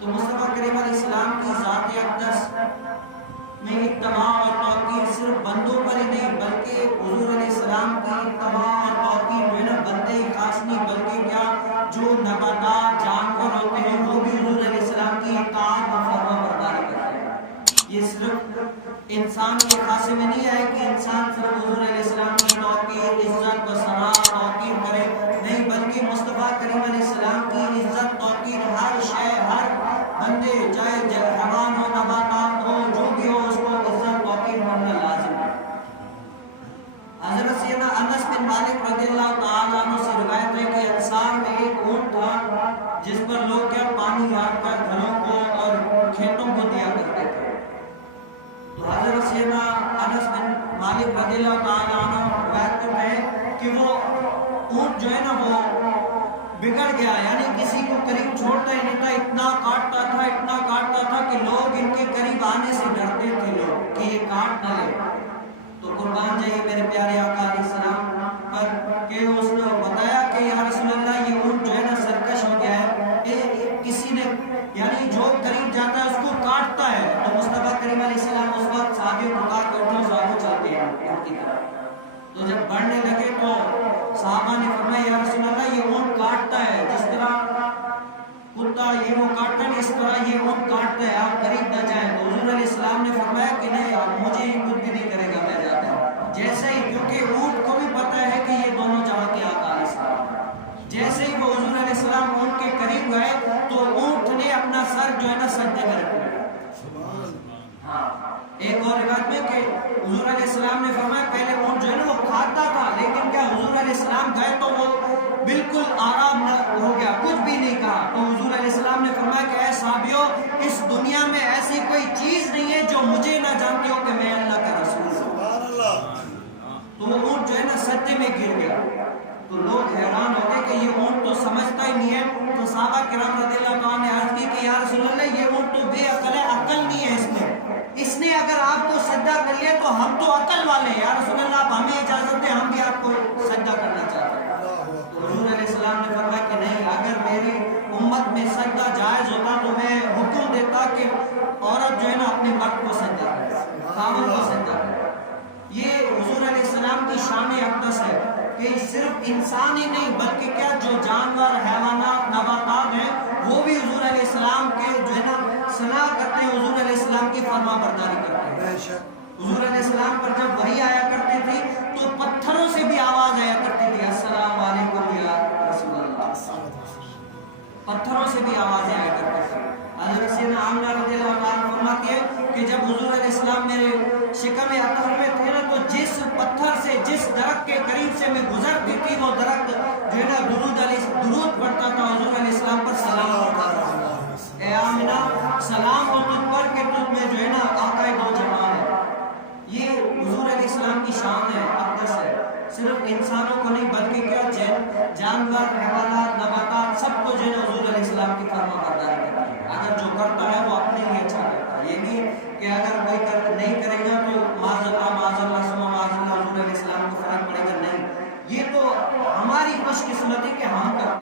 تو مصطفیٰ کریم علیہ السلام کی ذات اقدس میں اتباع اور توقیر صرف بندوں پر ہی نہیں بلکہ حضور علیہ السلام کی اتباع اور توقیر جو ہے نا بندے ہی خاص نہیں بلکہ کیا جو نباتات جانور ہوتے ہیں وہ بھی حضور علیہ السلام کی اطاعت و فرما برداری کرتے ہیں. یہ صرف انسان کے خاصے میں نہیں ہے کہ انسان صرف حضور علیہ السلام کی توقیر عزت و ثنا توقیر کرے نہیں بلکہ مصطفیٰ کریم علیہ السلام کی عزت توقیر ہر شے ہر بندے چاہے حیوان ہو نباتات ہو جو بھی ہو اس کو عزت توقیر کرنا لازم ہے. حضرت سیدنا انس بن مالک رضی اللہ تعالیٰ عنہ سے روایت ہے کہ انصار میں ایک اونٹ تھا جس پر لوگ کیا پانی رکھ کر گھروں کو اور کھیتوں کو دیا کرتے تھے. تو حضرت سیدنا انس بن مالک رضی اللہ تعالیٰ عنہ روایت کرتے ہیں کہ وہ اونٹ جو ہے نا وہ بگڑ گیا یعنی کسی کو قریب چھوڑتا ہی نہیں تھا اتنا کاٹتا تھا کہ لوگ ان کے قریب آنے سے ڈرتے تھے لوگ کہ یہ کاٹ نہ لے. تو قربان جائیے میرے پیارے آقا علیہ السلام پر کہ اس نے بتایا کہ یا رسول اللہ یہ اونٹ جو ہے نا سرکش ہو گیا ہے کسی نے یعنی جو قریب جاتا ہے اس کو کاٹتا ہے. تو مصطفیٰ کریم علیہ السلام اس وقت صحابیوں کو کہا کہ اٹھو صحابہ چلتے ہیں ان کی طرف. تو جب بڑھنے لگے تو صحابہ نے فرمایا یا رسول اللہ یہ اونٹ کاٹتا ہے جس طرح کتا یہ وہ کاٹتا ہے اس طرح یہ اونٹ کاٹتا ہے آپ قریب نہ جائیں. تو حضور علیہ السلام نے فرمایا کہ نہیں مجھے یہ کچھ بھی نہیں کرے گا میں جاتا ہوں. جیسے ہی کیونکہ اونٹ کو بھی پتہ ہے کہ یہ دونوں جہاں کے آقا علیہ السلام جیسے ہی وہ حضور علیہ السلام اونٹ کے قریب گئے تو اونٹ نے اپنا سر جو ہے نا سجدے میں رکھ دیا. ایک اور روایت میں کہ حضور علیہ السلام نے فرمایا پہلے اونٹ جو ہے نا وہ کھاتا تھا لیکن کیا حضور علیہ السلام گئے تو وہ بالکل آرام ہو گیا کچھ بھی نہیں کہا. تو حضور علیہ السلام نے فرمایا کہ اے صحابیوں اس دنیا میں ایسی کوئی چیز نہیں ہے جو مجھے نہ جانتی ہو کہ میں اللہ کا رسول ہوں. تو وہ اونٹ جو ہے نا سجدے میں گر گیا. تو لوگ حیران ہوتے کہ یہ اونٹ تو سمجھتا ہی نہیں ہے. تو صحابہ کرام رضی اللہ عنہ نے عرض کی کہ یا رسول اللہ یہ اونٹ تو بے عقل ہے عقل نہیں ہے اس نے اگر آپ کو سجدہ کر لیا تو ہم تو عقل والے ہیں یا رسول اللہ آپ ہمیں اجازت دیں ہم بھی آپ کو سجدہ کرنا چاہتے ہیں. تو حضور علیہ السلام نے فرمایا کہ نہیں اگر میری امت میں سجدہ جائز ہوتا تو میں حکم دیتا کہ عورت جو ہے نا اپنے مرد کو سجدہ کرے خاوند کو سجدہ کرے. یہ حضور علیہ السلام کی شان اقدس ہے کہ صرف انسان ہی نہیں بلکہ کیا جو جانور حیوانات نباتات ہیں وہ بھی حضور علیہ السلام کے جو ہے نا ثنا کرتے ہیں حضور علیہ السلام کی فرما برداری کرتے ہیں. حضور علیہ السلام پر جب وحی آیا کرتی تھی تو پتھروں سے بھی آواز آیا کرتی تھی السلام علیکم یا رسول اللہ. پتھروں سے بھی آواز آیا کرتی تھی. حضرت سیدنا آمنہ رضی اللہ عنہ فرماتی ہے کہ جب حضور علیہ السلام میرے شکم اطہر میں تھے نا تو جس پتھر سے جس درخت کے قریب سے میں گزرتی تھی وہ درخت جو ہے نا درود پڑھتا تھا حضور علیہ السلام پر سلام پڑھتا تھا. اے آمنہ سلام ہو تجھ پر کہ تجھ میں جو ہے نا آقا دو جہان ہے. یہ حضور علیہ السلام کی شان ہے اقدس ہے. صرف انسانوں کو نہیں بلکہ کیا جانور حیوانات نباتات سب کو جو ہے حضور علیہ السلام کی فرما برداری کرتے ہیں. اگر جو کرتا ہے